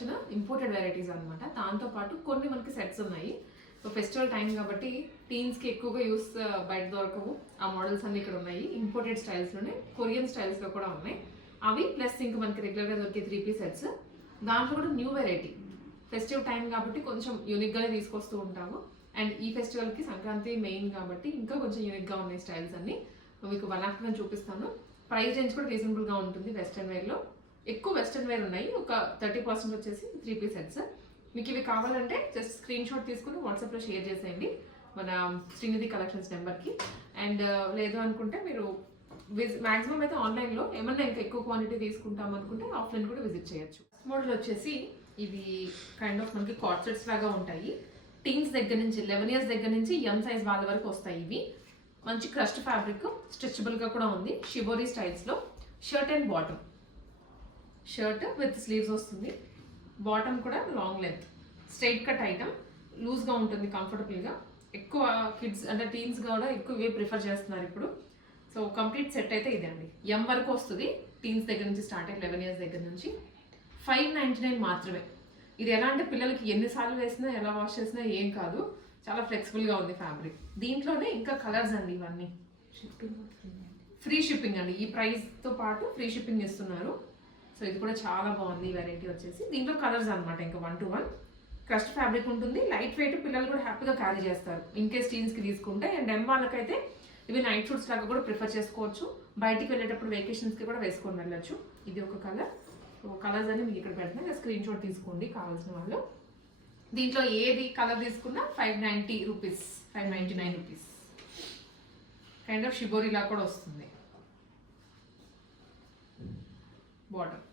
Collection imported varieties అనమాట దాంతో పాటు కొన్ని మనకి సెట్స్ ఉన్నాయి. సో ఫెస్టివల్ టైం కాబట్టి టీన్స్కి ఎక్కువగా యూస్ uh, బయట దొరకవు. ఆ మోడల్స్ అన్ని ఇక్కడ ఉన్నాయి. ఇంపోర్టెడ్ స్టైల్స్లోనే కొరియన్ స్టైల్స్లో కూడా ఉన్నాయి. అవి ప్లస్ ఇంకా మనకి రెగ్యులర్గా దొరికే త్రీ పీస్ సెట్స్ దాంట్లో కూడా న్యూ వెరైటీ ఫెస్టివల్ టైం కాబట్టి కొంచెం యూనిక్గానే తీసుకొస్తూ ఉంటాము. అండ్ ఈ ఫెస్టివల్కి సంక్రాంతి మెయిన్ కాబట్టి ఇంకా కొంచెం యూనిక్గా ఉన్నాయి స్టైల్స్ అన్ని. మీకు వన్ ఆఫ్టర్ చూపిస్తాను. ప్రైస్ రేంజ్ కూడా రీజనబుల్గా ఉంటుంది వెస్ట్రన్ వేర్లో ఎక్కువ వెస్ట్రన్ వేర్ ఉన్నాయి. ఒక థర్టీ పర్సెంట్ వచ్చేసి త్రీ పీస్ సెట్స్. మీకు ఇవి కావాలంటే జస్ట్ స్క్రీన్ షాట్ తీసుకుని వాట్సాప్లో షేర్ చేసేయండి మన శ్రీనిధి కలెక్షన్స్ నెంబర్కి. అండ్ లేదు అనుకుంటే మీరు విజ్ మాక్సిమం అయితే ఆన్లైన్లో ఏమన్నా ఇంకా ఎక్కువ క్వాంటిటీ తీసుకుంటాం అనుకుంటే ఆఫ్లైన్ కూడా విజిట్ చేయొచ్చు. మోడల్ వచ్చేసి ఇవి కైండ్ ఆఫ్ మనకి కార్సెట్స్ లాగా ఉంటాయి. టీన్స్ దగ్గర నుంచి లెవెన్ ఇయర్స్ దగ్గర నుంచి ఎం సైజ్ వాళ్ళ వరకు వస్తాయి ఇవి. మంచి క్రస్ట్ ఫ్యాబ్రిక్ స్ట్రెచబుల్గా కూడా ఉంది. Shibori స్టైల్స్లో shirt and bottom shirt with sleeves వస్తుంది. బాటమ్ కూడా long length straight cut item. లూజ్గా ఉంటుంది కంఫర్టబుల్గా. ఎక్కువ కిడ్స్ అంటే టీన్స్ కూడా ఎక్కువ ఇవే ప్రిఫర్ చేస్తున్నారు ఇప్పుడు. సో కంప్లీట్ సెట్ అయితే ఇదే అండి. ఎం వరకు వస్తుంది టీన్స్ దగ్గర నుంచి స్టార్ట్ అయ్యి లెవెన్ ఇయర్స్ దగ్గర నుంచి. ఫైవ్ నైంటీ నైన్ మాత్రమే. ఇది ఎలా అంటే పిల్లలకి ఎన్నిసార్లు వేసినా ఎలా వాష్ చేసినా ఏం కాదు. చాలా ఫ్లెక్సిబుల్గా ఉంది ఫ్యాబ్రిక్. దీంట్లోనే ఇంకా కలర్స్ అండి ఇవన్నీ. ఫ్రీ షిప్పింగ్ అండి. ఈ ప్రైస్తో పాటు ఫ్రీ షిప్పింగ్ ఇస్తున్నారు. సో ఇది కూడా చాలా బాగుంది వెరైటీ వచ్చేసి. దీంట్లో కలర్స్ అనమాట ఇంకా one two one crust fabric ఉంటుంది. లైట్ వెయిట్ పిల్లలు కూడా హ్యాపీగా క్యారీ చేస్తారు. ఇన్ కేస్ టీన్స్కి తీసుకుంటే అండ్ ఎం వాళ్ళకైతే ఇవి నైట్ షూట్స్ లాగా కూడా ప్రిఫర్ చేసుకోవచ్చు. బయటికి వెళ్ళేటప్పుడు వెకేషన్స్కి కూడా వేసుకొని వెళ్ళొచ్చు. ఇది ఒక కలర్ సో కలర్స్ అన్ని మీకు ఇక్కడ పెడుతున్నాను స్క్రీన్ షాట్ తీసుకోండి కావాల్సిన వాళ్ళు. దీంట్లో ఏది కలర్ తీసుకున్నా five ninety rupees five ninety nine rupees kind of షిబోరిలా కూడా వస్తుంది. బాటమ్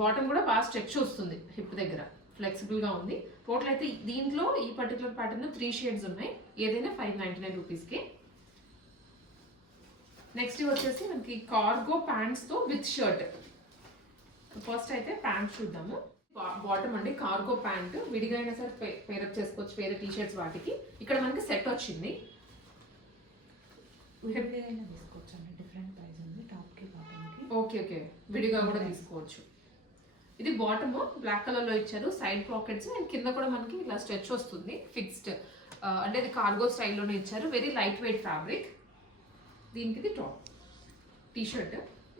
బాటమ్ కూడా బాగా స్ట్రెచ్ వస్తుంది హిప్ దగ్గర. ఫ్లెక్సిబుల్గా ఉంది. టోటల్ అయితే దీంట్లో ఈ పర్టికులర్ ప్యాటర్న్ త్రీ షేడ్స్ ఉన్నాయి. ఏదైనా ఫైవ్ నైంటీ నైన్ రూపీస్కి నెక్స్ట్ వచ్చేసి మనకి కార్గో ప్యాంట్స్తో విత్ షర్ట్ ఫస్ట్ అయితే ప్యాంట్ చూద్దాము. బాటమ్ అండి కార్గో ప్యాంట్ విడిగా అయినా సరే పేరప్ చేసుకోవచ్చు వేరే టీ షర్ట్స్ వాటికి. ఇక్కడ మనకి సెట్ వచ్చింది. Okay okay. విడిగా కూడా తీసుకోవచ్చు. ఇది బాటమ్ బ్లాక్ కలర్లో ఇచ్చారు. సైడ్ పాకెట్స్ అండ్ కింద కూడా మనకి ఇలా స్ట్రెచ్ వస్తుంది. ఫిక్స్డ్ అంటే ఇది కార్గో స్టైల్లోనే ఇచ్చారు. వెరీ లైట్ వెయిట్ ఫ్యాబ్రిక్ దీనికి ఇది టాప్ టీ షర్ట్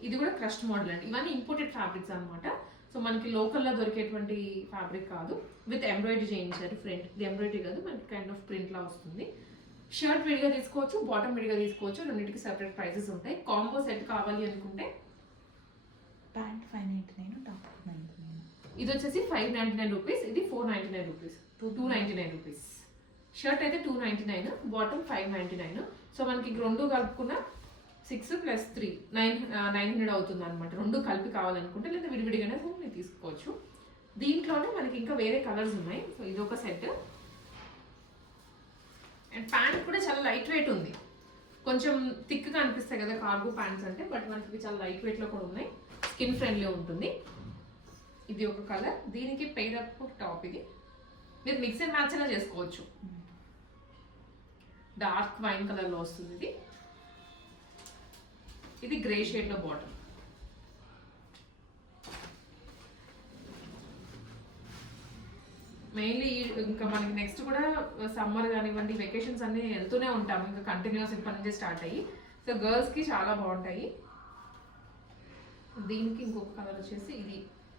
ఇది కూడా క్రస్ట్ మోడల్ అండి. ఇవన్నీ ఇంపోర్టెడ్ ఫ్యాబ్రిక్స్ అన్నమాట. సో మనకి లోకల్లో దొరికేటువంటి ఫ్యాబ్రిక్ కాదు. విత్ ఎంబ్రాయిడరీ చేయించారు ఫ్రంట్ ఇది ఎంబ్రాయిడరీ కాదు. మనకి కైండ్ ఆఫ్ ప్రింట్ లా వస్తుంది. షర్ట్ విడిగా తీసుకోవచ్చు బాటమ్ విడిగా తీసుకోవచ్చు. రెండింటికి సెపరేట్ ప్రైసెస్ ఉంటాయి. కాంబో సెట్ కావాలి అనుకుంటే pant five ninety nine top ninety nine. ఇది వచ్చేసి ఫైవ్ నైంటీ నైన్ రూపీస్ ఇది four ninety nine rupees. Two two ninety nine rupees. Shirt అయితే two ninety nine bottom five ninety nine. So మనకి రెండు కలుపుకున్న six plus three nine nine hundred అవుతుంది అనమాట రెండు కలిపి కావాలనుకుంటే లేదా విడివిడిగానే సరే మీరు తీసుకోవచ్చు. దీంట్లోనే మనకి ఇంకా వేరే కలర్స్ ఉన్నాయి. సో ఇది ఒక సెట్. అండ్ ప్యాంట్ కూడా చాలా లైట్ వెయిట్ ఉంది. కొంచెం థిక్గా అనిపిస్తాయి కదా కార్గో ప్యాంట్స్ అంటే బట్ మనకి చాలా లైట్ వెయిట్లో కూడా ఉన్నాయి. స్కిన్ ఫ్రెండ్లీ ఉంటుంది. ఇది ఒక కలర్. దీనికి పేరప్ టాప్ ఇది. మీరు మిక్స్ అండ్ మ్యాచ్ అయినా చేసుకోవచ్చు. డార్క్ వైన్ కలర్లో వస్తుంది ఇది. ఇది గ్రే షేడ్లో బాటమ్. మెయిన్లీ ఇంకా మనకి నెక్స్ట్ కూడా సమ్మర్ కానివ్వండి వెకేషన్స్ అన్ని వెళ్తూనే ఉంటాము. ఇంకా కంటిన్యూస్ ఇప్పటి నుంచి స్టార్ట్ అయ్యి. సో గర్ల్స్కి చాలా బాగుంటాయి. దీనికి ఇంకొక కలర్ వచ్చేసి ఇది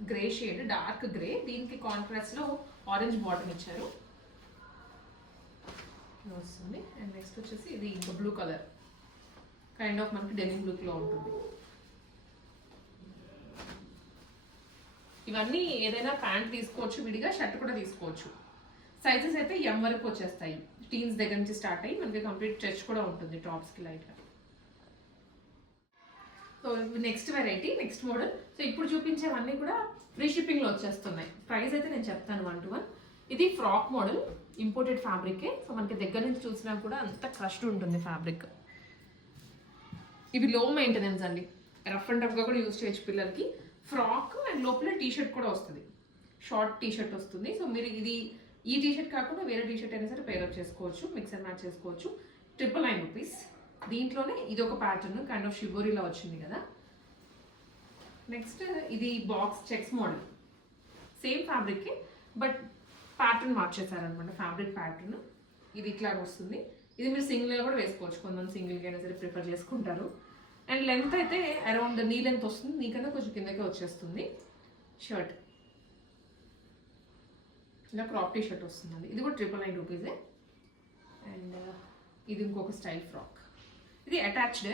గ్రే షేడ్ డార్క్ గ్రే దీనికి కాంట్రాస్ట్లో ఆరెంజ్ బాటమ్ ఇచ్చారు. వస్తుంది. అండ్ నెక్స్ట్ వచ్చేసి ఇది ఇంకా బ్లూ కలర్ కైండ్ ఆఫ్ మనకి డెనిమ్ లుక్లో ఉంటుంది. ఇవన్నీ ఏదైనా ప్యాంట్ తీసుకోవచ్చు విడిగా షర్ట్ కూడా తీసుకోవచ్చు. సైజెస్ అయితే ఎం వరకు వచ్చేస్తాయి. టీన్స్ దగ్గర నుంచి స్టార్ట్ అయ్యి మనకి కంప్లీట్ స్ట్రెచ్ కూడా ఉంటుంది టాప్స్కి లైట్గా so next variety next model so ఇప్పుడు చూపించేవన్నీ కూడా ఫ్రీ షిప్పింగ్లో వచ్చేస్తున్నాయి. ప్రైస్ అయితే నేను చెప్తాను వన్ టు వన్ ఇది ఫ్రాక్ మోడల్ ఇంపోర్టెడ్ ఫ్యాబ్రికే సో మనకి దగ్గర నుంచి చూసినా కూడా అంత క్రష్డ్ ఉంటుంది ఫ్యాబ్రిక్ ఇవి లో మెయింటెనెన్స్ అండి. రఫ్ అండ్ రఫ్గా కూడా యూజ్ చేయొచ్చు పిల్లలకి. ఫ్రాక్ అండ్ లోపల టీషర్ట్ కూడా వస్తుంది. షార్ట్ టీషర్ట్ వస్తుంది. సో మీరు ఇది ఈ టీషర్ట్ కాకుండా వేరే టీషర్ట్ అయినా సరే పేరప్ చేసుకోవచ్చు మిక్స్ అండ్ మ్యాచ్ చేసుకోవచ్చు. ట్రిపుల్ నైన్ రూపీస్ దీంట్లోనే ఇది ఒక ప్యాటర్న్ కైండ్ ఆఫ్ షిబోరీలా వచ్చింది కదా. నెక్స్ట్ ఇది బాక్స్ చెక్స్ మోడల్ సేమ్ ఫ్యాబ్రిక్కి బట్ ప్యాటర్న్ మార్చేసారనమాట ఫ్యాబ్రిక్ ప్యాటర్న్ ఇది ఇట్లా వస్తుంది. ఇది మీరు సింగిల్గా కూడా వేసుకోవచ్చు. కొంతమంది సింగిల్గా అయినా సరే ప్రిఫర్ చేసుకుంటారు. అండ్ లెంత్ అయితే అరౌండ్ నీ లెంత్ వస్తుంది. నీకన్నా కొంచెం కిందకే వచ్చేస్తుంది. షర్ట్ ఇలా క్రాప్ టీ షర్ట్ వస్తుంది ఇది కూడా ట్రిపుల్ నైన్ రూపీసే అండ్ ఇది ఇంకొక స్టైల్ ఫ్రాక్ ఇది అటాచ్డ్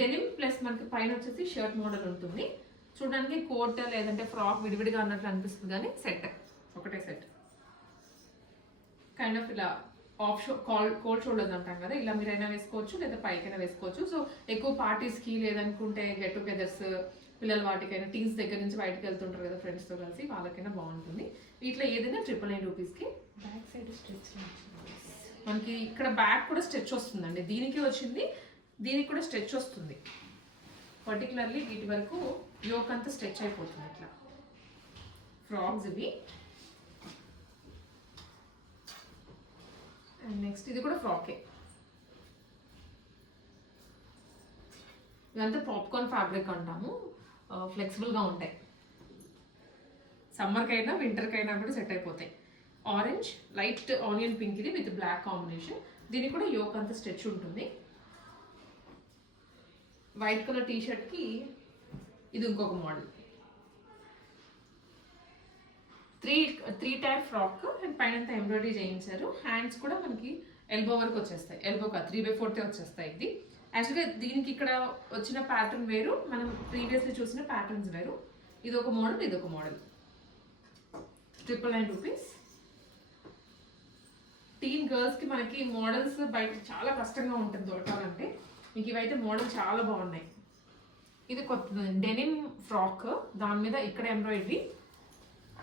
డెనిమ్ ప్లస్ మనకి పైన వచ్చేసి షర్ట్ మోడల్ ఉంటుంది. చూడడానికి కోట్ లేదంటే ఫ్రాక్ విడివిడిగా అన్నట్లు అనిపిస్తుంది కానీ సెట్ ఒకటే సెట్ కైండ్ ఆఫ్ ఇలా off show call cold shoulders అంటాం కదా ఇలా మీరైనా వేసుకోవచ్చు లేదా పైకైనా వేసుకోవచ్చు. సో ఎక్కువ పార్టీస్కి లేదనుకుంటే గెట్ టుగెదర్స్ పిల్లల వాటికైనా టీన్స్ దగ్గర నుంచి బయటకు వెళ్తుంటారు కదా ఫ్రెండ్స్తో కలిసి వాళ్ళకైనా బాగుంటుంది. వీటిలో ఏదైనా ట్రిపుల్ నైన్ రూపీస్కి బ్యాక్ సైడ్ స్ట్రెచ్ మనకి ఇక్కడ బ్యాక్ కూడా స్ట్రెచ్ వస్తుందండి. దీనికి వచ్చింది దీనికి కూడా స్ట్రెచ్ వస్తుంది. పర్టికులర్లీ వీటి వరకు యోక్ అంతా స్ట్రెచ్ అయిపోతుంది ఇట్లా ఫ్రాక్స్ ఇవి. అండ్ నెక్స్ట్ ఇది కూడా ఫ్రాకే ఇదంతా పాప్కార్న్ ఫ్యాబ్రిక్ అంటాము. Uh, ఫ్లెక్సిబుల్గా ఉంటాయి. సమ్మర్కైనా వింటర్కైనా కూడా సెట్ అయిపోతాయి. ఆరెంజ్ లైట్ ఆనియన్ పింక్ ఇది విత్ బ్లాక్ కాంబినేషన్ దీనికి కూడా యోక్ అంత స్ట్రెచ్ ఉంటుంది. వైట్ కలర్ టీ షర్ట్కి ఇది ఇంకొక model. Three three type frock and పైన ఎంబ్రాయిడరీ చేయించారు. హ్యాండ్స్ కూడా మనకి ఎల్బో వరకు వచ్చేస్తాయి. ఎల్బో కాదు త్రీ బై ఫోర్తే వచ్చేస్తాయి ఇది. యాక్చువల్గా దీనికి ఇక్కడ వచ్చిన ప్యాటర్న్ వేరు మనం ప్రీవియస్లీ చూసిన ప్యాటర్న్స్ వేరు. ఇది ఒక మోడల్ ఇది ఒక model. Triple nine rupees teen గర్ల్స్కి మనకి మోడల్స్ బయట చాలా కష్టంగా ఉంటుంది దొరకాలంటే. మీకు ఇవైతే మోడల్ చాలా బాగున్నాయి. ఇది కొత్త డెనిమ్ ఫ్రాక్. దాని మీద ఇక్కడ ఎంబ్రాయిడరీ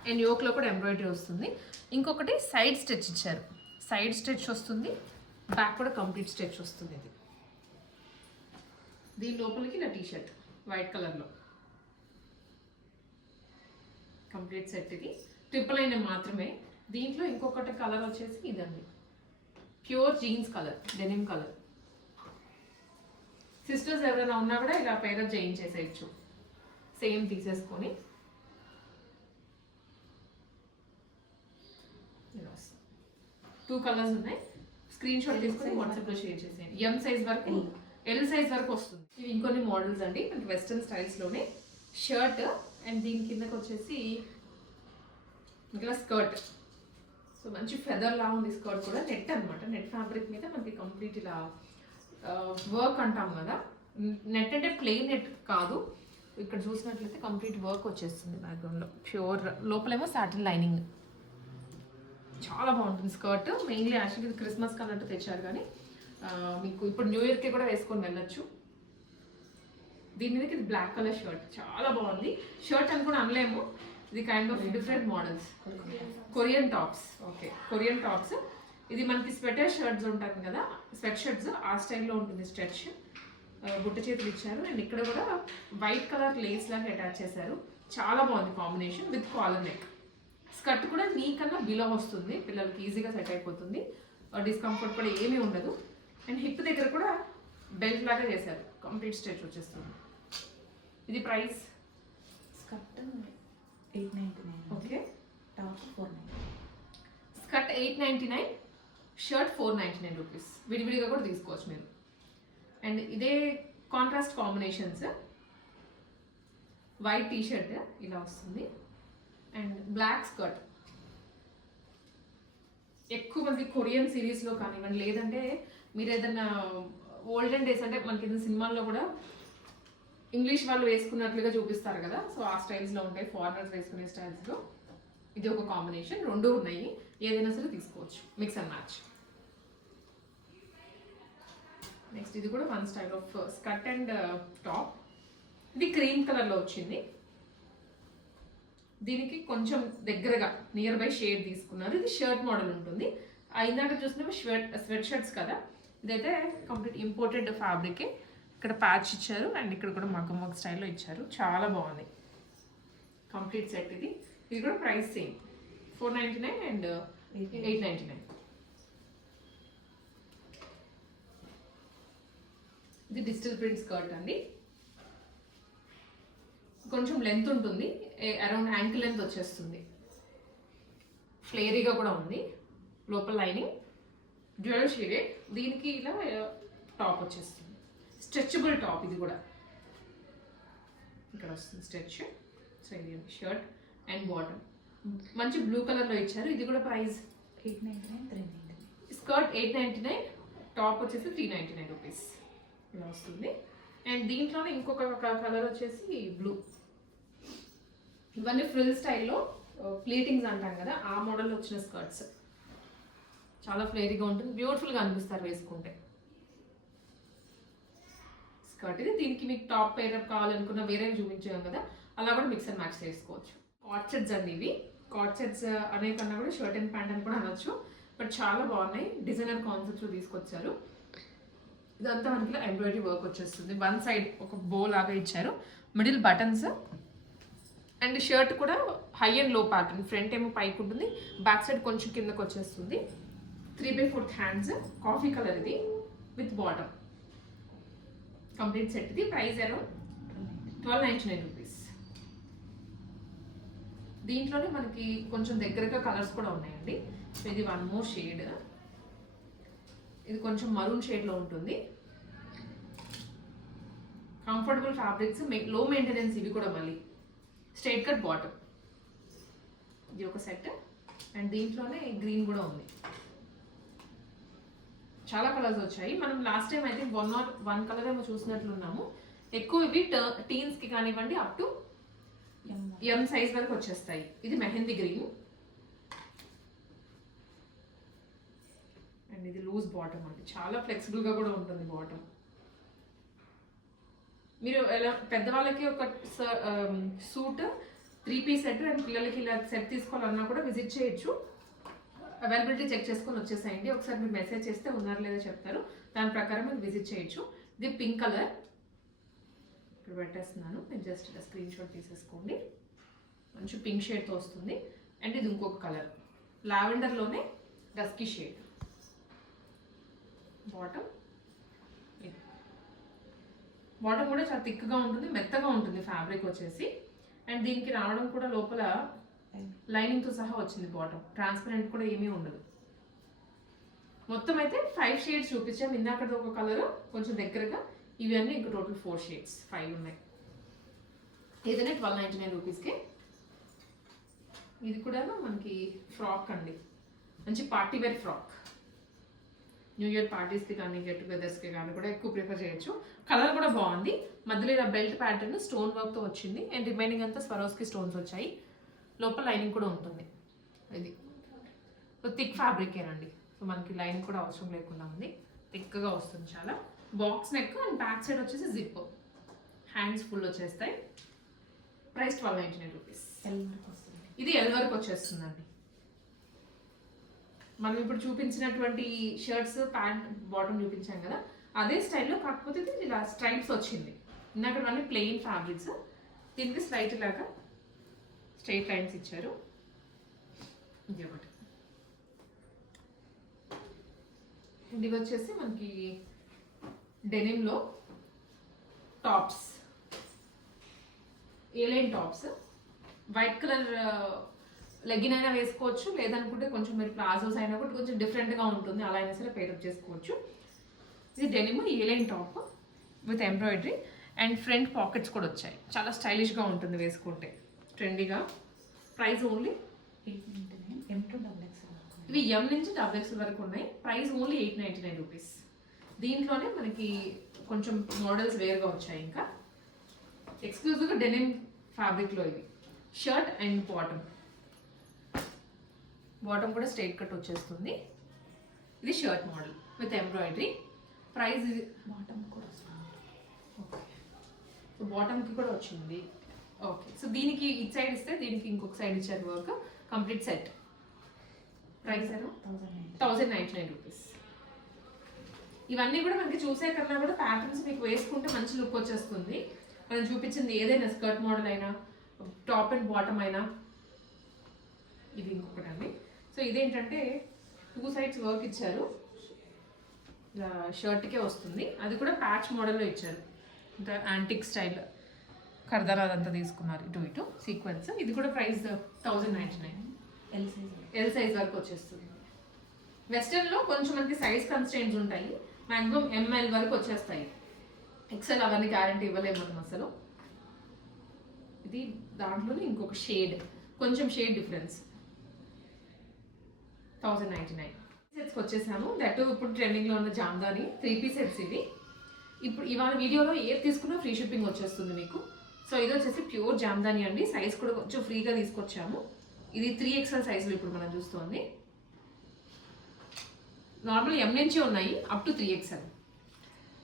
అండ్ యోక్లో కూడా ఎంబ్రాయిడరీ వస్తుంది. ఇంకొకటి సైడ్ స్టిచ్ ఇచ్చారు. సైడ్ స్టిచ్ వస్తుంది. బ్యాక్ కూడా కంప్లీట్ స్టిచ్ వస్తుంది ఇది. దీని లోపలికి నా టీషర్ట్ వైట్ కలర్లో. కంప్లీట్ సెట్ ఇది. ట్రిపుల్ అయిన మాత్రమే. దీంట్లో ఇంకొకటి కలర్ వచ్చేసి ఇదండి. Pure jeans colour denim colour. Sisters ఎవరైనా ఉన్నా కూడా ఇలా పేరప్ చేయించేసేయచ్చు. సేమ్ తీసేసుకొని టూ కలర్స్ ఉన్నాయి. స్క్రీన్ షాట్ తీసుకొని వాట్సాప్లో షేర్ చేసేయండి. ఎం సైజ్ వరకు ఎల్ సైజ్ వరకు వస్తుంది. ఇవి ఇంకొన్ని మోడల్స్ అండి. మనకి వెస్ట్రన్ స్టైల్స్లోనే షర్ట్ అండ్ దీని కిందకి వచ్చేసి ఇలా స్కర్ట్ సో మంచి ఫెదర్ లా ఉంది స్కర్ట్ కూడా. నెట్ అన్నమాట. నెట్ ఫ్యాబ్రిక్ మీద మనకి కంప్లీట్ ఇలా వర్క్ అంటాం కదా. నెట్ అంటే ప్లెయిన్ నెట్ కాదు. ఇక్కడ చూసినట్లయితే కంప్లీట్ వర్క్ వచ్చేస్తుంది బ్యాక్గ్రౌండ్లో ప్యూర్ లోపలేమో సాటిన్ లైనింగ్ చాలా బాగుంటుంది స్కర్ట్ మెయిన్లీ యాక్చువల్లీ ఇది క్రిస్మస్ కన్నట్టు తెచ్చారు కానీ మీకు ఇప్పుడు న్యూ ఇయర్కి కూడా వేసుకొని వెళ్ళొచ్చు. దీని మీదకి ఇది బ్లాక్ కలర్ షర్ట్ చాలా బాగుంది. షర్ట్ అని కూడా అనలేము. ఇది kind of different models Korean tops okay Korean tops ఇది మనకి స్వెటర్ షర్ట్స్ ఉంటాయి కదా స్వెట్ షర్ట్స్ ఆ స్టైల్లో ఉంటుంది స్ట్రెచ్. బుట్ట చేతులు ఇచ్చారు. అండ్ ఇక్కడ కూడా వైట్ కలర్ లేస్ లాగా అటాచ్ చేశారు. చాలా బాగుంది combination with collar neck. Skirt కూడా నీకన్నా బిలో వస్తుంది. పిల్లలకి ఈజీగా సెట్ అయిపోతుంది. డిస్కంఫర్ట్ కూడా ఏమీ ఉండదు. అండ్ హిప్ దగ్గర కూడా బెల్ట్ లాగా చేశారు. కంప్లీట్ స్ట్రెచ్ వచ్చేస్తుంది. ఇది price skirt eight ninety nine okay top four nine skirt eight ninety nine. Shirt four ninety nine rupees. విడివిడిగా కూడా తీసుకోవచ్చు మీరు. అండ్ ఇదే contrast combinations white T shirt ఇలా వస్తుంది. అండ్ బ్లాక్ స్కర్ట్ ఎక్కువ మంది కొరియన్ సిరీస్లో కానివ్వండి లేదంటే మీరు ఏదైనా ఓల్డెన్ డేస్ అంటే మనకి ఏదైనా సినిమాల్లో కూడా ఇంగ్లీష్ వాళ్ళు వేసుకున్నట్లుగా చూపిస్తారు కదా. సో ఆ స్టైల్స్లో ఉంటాయి ఫారినర్స్ వేసుకునే స్టైల్స్లో ఇది ఒక కాంబినేషన్ రెండు ఉన్నాయి. ఏదైనా సరే తీసుకోవచ్చు. మిక్స్ అండ్ మ్యాచ్ నెక్స్ట్ ఇది కూడా one style of skirt and top ఇది క్రీమ్ కలర్లో వచ్చింది. దీనికి కొంచెం దగ్గరగా నియర్ బై షేడ్ తీసుకున్నారు. ఇది షర్ట్ మోడల్ ఉంటుంది. అయినాక ఇందాక చూసినవి స్వెట్ స్వెట్ షర్ట్స్ కదా. ఇదైతే కంప్లీట్ ఇంపోర్టెడ్ ఫ్యాబ్రికే ఇక్కడ ప్యాచ్ ఇచ్చారు అండ్ ఇక్కడ కూడా మగ్గం వర్క్ స్టైల్లో ఇచ్చారు. చాలా బాగుంది. కంప్లీట్ సెట్ ఇది. ఇది కూడా price same four ninety nine and eight ninety nine. ఇది డిజిటల్ ప్రింట్ స్కర్ట్ అండి. కొంచెం లెంత్ ఉంటుంది. అరౌండ్ యాంకిల్ లెంత్ వచ్చేస్తుంది. ఫ్లేరీగా కూడా ఉంది. లోపల లైనింగ్. Dual shaded. దీనికి ఇలా టాప్ వచ్చేస్తుంది. స్ట్రెచబుల్ టాప్ ఇది కూడా. ఇక్కడ వస్తుంది స్ట్రెచ్. సో ఇది షర్ట్ అండ్ బాటమ్. మంచి బ్లూ కలర్లో ఇచ్చారు. ఇది కూడా price eight ninety nine three ninety skirt eight ninety nine top వచ్చేసి త్రీ నైంటీ నైన్ రూపీస్ ఇలా వస్తుంది. అండ్ దీంట్లోనే ఇంకొక కలర్ వచ్చేసి బ్లూ ఇవన్నీ ఫ్రిల్ స్టైల్లో ప్లీటింగ్స్ అంటాం కదా ఆ మోడల్లో వచ్చిన స్కర్ట్స్ చాలా ఫ్లేరీగా ఉంటుంది బ్యూటిఫుల్గా అనిపిస్తారు వేసుకుంటే. స్కర్ట్ ఇది. దీనికి మీకు టాప్ పేరప్ కావాలనుకున్న వేరే చూపించాం కదా అలా కూడా మిక్స్ అండ్ మ్యాచ్ చేసుకోవచ్చు. సెట్స్ అండి ఇవి. కాట్ సెట్స్ uh, అనే కన్నా కూడా షర్ట్ అండ్ ప్యాంట్ అని కూడా అనొచ్చు. బట్ చాలా బాగున్నాయి. డిజైనర్ కాన్సెప్ట్స్ తీసుకొచ్చారు. ఇదంతా మనకి ఎంబ్రాయిడరీ వర్క్ వచ్చేస్తుంది. వన్ సైడ్ ఒక బో లాగా ఇచ్చారు. మిడిల్ బటన్స్ అండ్ షర్ట్ కూడా హై అండ్లో ప్యాటర్న్ ఫ్రంట్ ఏమో పైకి ఉంటుంది. బ్యాక్ సైడ్ కొంచెం కిందకు వచ్చేస్తుంది. Three by fourth hands coffee colour ఇది విత్ బాటమ్ కంప్లీట్ సెట్ ఇది. Price around twelve ninety nine దీంట్లోనే మనకి కొంచెం దగ్గరగా కలర్స్ కూడా ఉన్నాయండి. సో ఇది వన్ మోర్ షేడ్ ఇది కొంచెం మరూన్ షేడ్లో ఉంటుంది. కంఫర్టబుల్ ఫ్యాబ్రిక్స్లో మెయింటెనెన్స్ ఇవి కూడా మళ్ళీ. స్ట్రైట్ కట్ బాటమ్ ఇది ఒక సెట్ అండ్ దీంట్లోనే గ్రీన్ కూడా ఉంది. చాలా కలర్స్ వచ్చాయి. మనం లాస్ట్ టైం అయితే వన్ ఆర్ వన్ కలర్ ఏమో చూసినట్లున్నాము ఎక్కువ ఇవి టీన్స్కి కానివ్వండి అప్ టు ఎం సైజ్ వరకు వచ్చేస్తాయి. ఇది మెహందీ గ్రీన్. అండ్ ఇది లూజ్ బాటమ్ అండి. చాలా ఫ్లెక్సిబుల్గా కూడా ఉంటుంది బాటమ్. మీరు ఎలా పెద్దవాళ్ళకి ఒక suit three piece set and పిల్లలకి ఇలా సెట్ తీసుకోవాలన్నా కూడా విజిట్ చేయొచ్చు. అవైలబిలిటీ చెక్ చేసుకొని వచ్చేసాయండి. ఒకసారి మీరు మెసేజ్ చేస్తే ఉన్నారు లేదో చెప్తారు. దాని ప్రకారం మీరు విజిట్ చేయొచ్చు. ఇది పింక్ కలర్. ఇప్పుడు పెట్టేస్తున్నాను. మీరు జస్ట్ ఇలా స్క్రీన్ షాట్ తీసేసుకోండి. మంచి పింక్ షేడ్తో వస్తుంది. అండ్ ఇది ఇంకొక కలర్ లావెండర్లోనే డస్కీ షేడ్ బాటమ్ బాటమ్ కూడా చాలా థిక్గా ఉంటుంది మెత్తగా ఉంటుంది ఫ్యాబ్రిక్ వచ్చేసి. అండ్ దీనికి రావడం కూడా లోపల లైనింగ్తో సహా వచ్చింది బాటమ్ ట్రాన్స్పరెంట్ కూడా ఏమీ ఉండదు. మొత్తం అయితే ఫైవ్ షేడ్స్ చూపించాం. ఇందాకటి ఒక కలర్ కొంచెం దగ్గరగా. ఇవన్నీ ఇంకా టోటల్ ఫోర్ షేడ్స్ ఫైవ్ ఉన్నాయి. ఏదైనా ట్వెల్వ్ నైంటీ నైన్ రూపీస్కి ఇది కూడా మనకి ఫ్రాక్ అండి. మంచి party wear frock new year పార్టీస్కి కానీ గెట్ టుగెదర్స్కి కానీ కూడా ఎక్కువ ప్రిఫర్ చేయొచ్చు. కలర్ కూడా బాగుంది. మధ్యలో ఇలా బెల్ట్ ప్యాటర్న్ స్టోన్ వర్క్తో వచ్చింది. అండ్ రిమైనింగ్ అంతా స్వరోస్కి స్టోన్స్ వచ్చాయి. లోపల లైనింగ్ కూడా ఉంటుంది. ఇది. థిక్ ఫ్యాబ్రిక్ ఏనండి సో మనకి లైన్ కూడా అవసరం లేకుండా ఉంది. థిక్గా వస్తుంది చాలా. Box neck and back side వచ్చేసి జిప్. హ్యాండ్స్ ఫుల్ వచ్చేస్తాయి. Price twelve ninety nine rupees L ఇది ఎల్ వరకు వచ్చేస్తుందండి. మనం ఇప్పుడు చూపించినటువంటి షర్ట్స్ ప్యాంట్ బాటమ్ చూపించాం కదా అదే స్టైల్లో కాకపోతే ఇది ఇలా స్ట్రైప్స్ వచ్చింది. ఇందాక మళ్ళీ ప్లెయిన్ ఫ్యాబ్రిక్స్ దీనికి స్లైట్ లాగా స్ట్రైట్ లైన్స్ ఇచ్చారు. ఇది ఒకటి. ఇది వచ్చేసి మనకి డెనిమ్లో tops. A line tops. White colour legging అయినా వేసుకోవచ్చు. లేదనుకుంటే కొంచెం మీరు ప్లాజోస్ అయినా కూడా కొంచెం డిఫరెంట్గా ఉంటుంది. అలా అయినా సరే పేరప్ చేసుకోవచ్చు. ఇది denim A line top with embroidery. And front pockets కూడా వచ్చాయి. చాలా స్టైలిష్గా ఉంటుంది వేసుకుంటే. ట్రెండీగా. ప్రైస్ ఓన్లీ ఎయిట్ ఇవి ఎం నుంచి డబుల్ ఎక్స్ వరకు ఉన్నాయి. Price only eight ninety nine rupees. దీంట్లోనే మనకి కొంచెం మోడల్స్ వేరుగా వచ్చాయి ఇంకా. ఎక్స్క్లూజివ్గా డెనిమ్ ఫ్యాబ్రిక్లో ఇవి. షర్ట్ అండ్ బాటమ్ బాటమ్ కూడా స్ట్రైట్ కట్ వచ్చేస్తుంది. ఇది shirt model with embroidery price ఇది బాటమ్ కూడా వస్తుంది. సో బాటమ్కి కూడా వచ్చింది. ఓకే సో దీనికి ఇటు సైడ్ ఇస్తే దీనికి ఇంకొక సైడ్ ఇచ్చారు work complete set price thousand ninety nine rupees ఇవన్నీ కూడా మనకి చూసే కన్నా కూడా ప్యాటర్న్స్ మీకు వేసుకుంటే మంచి లుక్ వచ్చేస్తుంది. మనం చూపించింది ఏదైనా స్కర్ట్ మోడల్ అయినా టాప్ అండ్ బాటమ్ అయినా. ఇది ఇంకొకటి అండి. సో ఇదేంటంటే టూ సైడ్స్ వర్క్ ఇచ్చారు. షర్ట్కే వస్తుంది. అది కూడా ప్యాచ్ మోడల్లో ఇచ్చారు. యాంటిక్ స్టైల్ ఖర్దార్ అదంతా తీసుకున్నారు ఇటు ఇటు. సీక్వెన్స్ ఇది కూడా price thousand ninety nine L size L size వరకు వచ్చేస్తుంది. వెస్టర్న్లో కొంచెం మనకి సైజ్ కన్స్టెంట్స్ ఉంటాయి. మ్యాక్సిమం ఎంఎల్ వరకు వచ్చేస్తాయి. ఎక్సెల్ అవన్నీ గ్యారంటీ ఇవ్వలేము మనం అసలు. ఇది దాంట్లోనే ఇంకొక షేడ్ కొంచెం shade difference thousand ninety nine సెట్స్కి వచ్చేసాము. దట్ ఇప్పుడు ట్రెండింగ్లో ఉన్న జామ్దాని త్రీ పీస్ సెట్స్ ఇవి. ఇప్పుడు ఇవాళ వీడియోలో ఏది తీసుకున్నా ఫ్రీ షిప్పింగ్ వచ్చేస్తుంది మీకు. సో ఇది వచ్చేసి ప్యూర్ జామ్దాని అండి. సైజ్ కూడా కొంచెం ఫ్రీగా తీసుకొచ్చాము. ఇది త్రీ ఎక్స్ఎల్ సైజులు ఇప్పుడు మనం చూస్తోంది. నార్మల్ ఎం నుంచి ఉన్నాయి అప్ టు త్రీ ఎక్స్ఎల్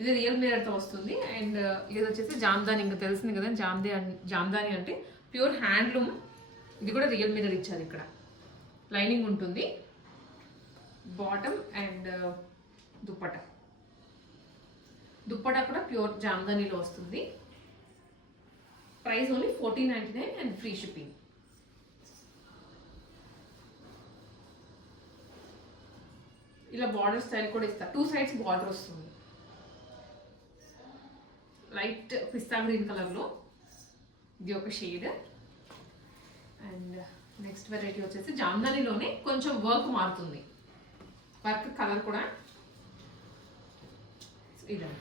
ఇది రియల్ మిరర్తో వస్తుంది. అండ్ uh, ఇది వచ్చేసి జామ్దాని ఇంకా తెలిసింది కదా జామ్దే జామ్దాని అంటే ప్యూర్ హ్యాండ్లూమ్ ఇది కూడా రియల్ మిరర్ ఇచ్చారు ఇక్కడ. లైనింగ్ ఉంటుంది. Bottom and uh, dupatta. Dupatta కూడా ప్యూర్ జామ్దానీలో వస్తుంది. Price only fourteen ninety nine and free shipping ఇలా బార్డర్ స్టైల్ కూడా ఇస్తారు టూ సైడ్స్ బార్డర్ వస్తుంది. లైట్ పిస్తా గ్రీన్ కలర్లో ఇది ఒక షేడ్ అండ్ నెక్స్ట్ వెరైటీ వచ్చేసి జామ్దానిలోనే కొంచెం వర్క్ మారుతుంది. వర్క్ కలర్ కూడా ఇదండి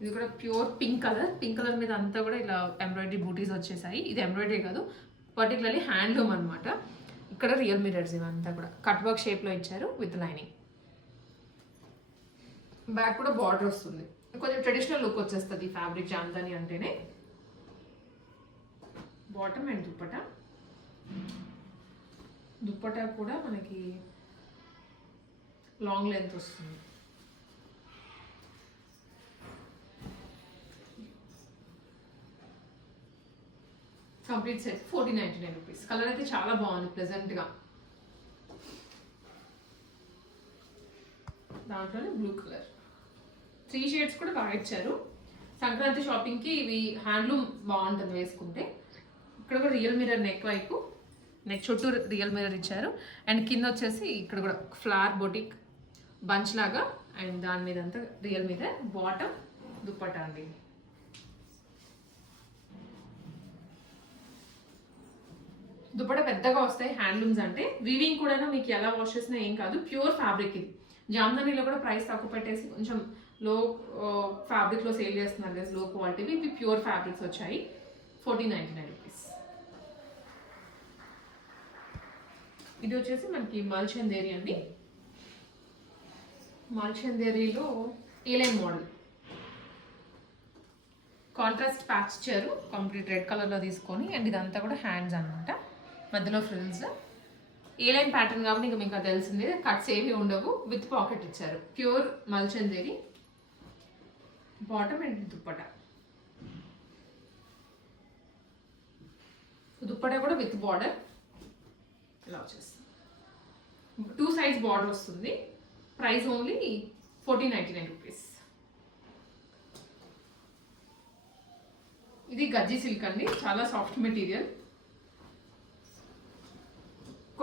ఇది కూడా pure pink colour pink colour మీద అంతా కూడా ఇలా ఎంబ్రాయిడరీ బూటీస్ వచ్చేసాయి. ఇది ఎంబ్రాయిడరీ కాదు పర్టికులర్లీ హ్యాండ్లూమ్ అనమాట ఇక్కడ రియల్ మిరర్స్ ఇవంతా కూడా. కట్ వర్క్ షేప్లో ఇచ్చారు విత్ లైనింగ్ బ్యాక్ కూడా బార్డర్ వస్తుంది. కొంచెం ట్రెడిషనల్ లుక్ వచ్చేస్తుంది ఫ్యాబ్రిక్ జామ్దాని అంటేనే. Bottom and dupatta. దుప్పట కూడా మనకి లాంగ్ లెంత్ వస్తుంది. Complete set forty ninety nine rupees. Colour అయితే చాలా బాగుంది ప్లెజెంట్గా దాంట్లోనే బ్లూ కలర్ త్రీ షేడ్స్ కూడా బాగా ఇచ్చారు. సంక్రాంతి షాపింగ్కి ఇవి హ్యాండ్లూమ్ బాగుంటుంది వేసుకుంటే. ఇక్కడ కూడా రియల్ మిర్రర్ నెక్ వైపు నెక్ చుట్టూ రియల్ మిర్రర్ ఇచ్చారు. అండ్ కింద వచ్చేసి ఇక్కడ కూడా ఫ్లవర్ బొటిక్ బంచ్ లాగా. అండ్ దాని మీద అంతా రియల్ మిర్రర్ బాటమ్ దుప్పట అండి. దుప్పట పెద్దగా వస్తాయి హ్యాండ్లూమ్స్ అంటే. వీవింగ్ కూడా మీకు ఎలా వాష్ చేసినా ఏం కాదు ప్యూర్ ఫ్యాబ్రిక్ ఇది. జామ్దనీలో కూడా ప్రైస్ తక్కువ పెట్టేసి కొంచెం లో ఫ్యాబ్రిక్లో సేల్ చేస్తున్నారు కదా లో క్వాలిటీవి ఇవి ప్యూర్ ఫ్యాబ్రిక్స్ వచ్చాయి. ఫోర్టీన్ నైంటీ నైన్ రూపీస్ ఇది వచ్చేసి మనకి మల్చందేరి అండి. మల్చందేరిలో A line model contrast patch ఇచ్చారు కంప్లీట్ రెడ్ కలర్లో తీసుకొని అండ్ ఇదంతా కూడా హ్యాండ్స్ అన్నమాట. మధ్యలో ఫ్రిల్స్ ఏ లైన్ ప్యాటర్న్ కాబట్టి ఇంకా మీకు అది కట్స్ ఏవి ఉండవు. విత్ పాకెట్ ఇచ్చారు. Pure Malchanderi bottom and dupatta. Dupatta కూడా విత్ బార్డర్ ఇలా వచ్చేస్తుంది టూ సైజ్ బార్డర్ వస్తుంది. Price only fourteen ninety nine rupees ఇది గజ్జి సిల్క్ అండి. చాలా సాఫ్ట్ మెటీరియల్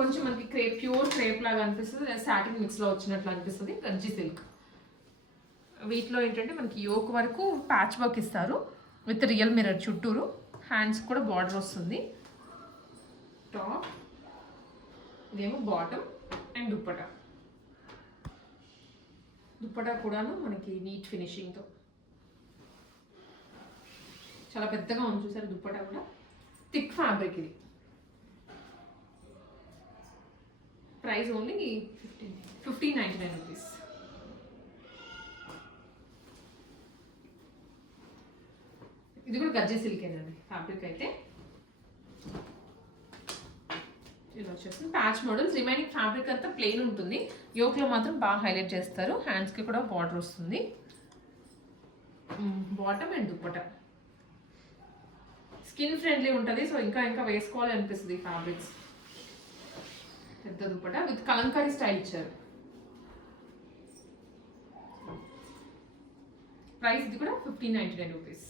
కొంచెం మనకి క్రేప్ ప్యూర్ క్రేప్ లాగా అనిపిస్తుంది. సాటిన్ మిక్స్లో వచ్చినట్లు అనిపిస్తుంది. గజ్జి సిల్క్ వీటిలో ఏంటంటే మనకి యోక్ వరకు ప్యాచ్ వర్క్ ఇస్తారు. విత్ రియల్ మిరర్ చుట్టూరు. హ్యాండ్స్ కూడా బార్డర్ వస్తుంది. టాప్ ఇదేమో బాటమ్ అండ్ దుప్పట దుప్పట కూడాను మనకి నీట్ ఫినిషింగ్తో చాలా పెద్దగా ఉంది చూసారు? దుప్పట కూడా. థిక్ ఫ్యాబ్రిక్ ఇది. Price only fifteen fifteen ninety nine rupees. ఇది కూడా గజ్జి సిల్కేనండి ఫ్యాబ్రిక్ అయితే. ఇలా వచ్చేసి ప్యాచ్ మోడల్స్ రిమైనింగ్ ఫ్యాబ్రిక్ అంతా ప్లెయిన్ ఉంటుంది. యోక్లో మాత్రం బాగా హైలైట్ చేస్తారు. హ్యాండ్స్కి కూడా బార్డర్ వస్తుంది. Bottom and dupatta skin friendly ఉంటుంది. సో ఇంకా ఇంకా వేసుకోవాలి అనిపిస్తుంది ఫ్యాబ్రిక్స్ పెద్ద దుప్పట? విత్ కలంకారీ స్టైల్ ఇచ్చారు. ప్రైస్ ఇది కూడా ఫిఫ్టీన్ నైంటీ నైన్ రూపీస్